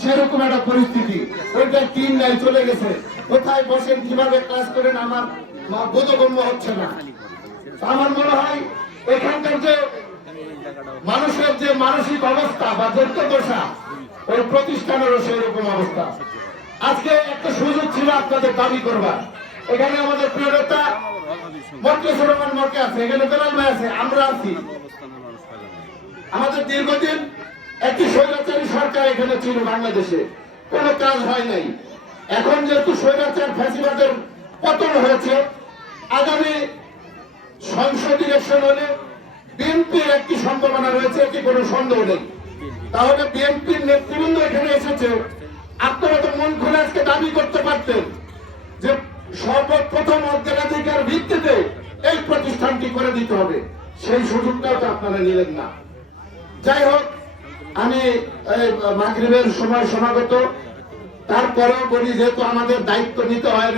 সেরকম একটা পরিস্থিতি, ওইটা টিম নাই, চলে গেছে। কোথায় বসেন, কিভাবে ক্লাস করেন, আমার বোধগম্য হচ্ছে না। আমার মনে হয় এখানকার যে মানুষের যে মানসিক অবস্থা বা দশা, ওই প্রতিষ্ঠানেরও সেই রকম অবস্থা। আজকে একটা সুযোগ ছিল আপনাদের দাবি করবার। এখানে আমাদের প্রিয় নেতা মরকেজুর রহমান মরকে আছে, এখানে বেলাল ভাই আছে, আমরা আছি। আমাদের দীর্ঘদিন একটি স্বৈরাচারী সরকার এখানে ছিল বাংলাদেশে, কোনো কাজ হয় নাই। এখন যেহেতু স্বৈরাচার ফ্যাসিবাদের পতন হয়েছে, আগামী সংসদ ইলেকশন হলে বিএনপির একটি সম্ভাবনা রয়েছে, এটি কোনো সন্দেহ নেই। তাহলে বিএনপির নেতৃবৃন্দ এখানে এসেছে, আপনারা তো মন খুলে আজকে দাবি করতে পারতেন যে সর্বপ্রথম অগ্রাধিকার ভিত্তিতে এই প্রতিষ্ঠানটি করে দিতে হবে। সেই সুযোগটাও তো আপনারা নিলেন না। যাই হোক, আমি মাগরিবের সময় সমাগত, তারপরেও বলি যেহেতু আমাদের দায়িত্ব নিতে হয়।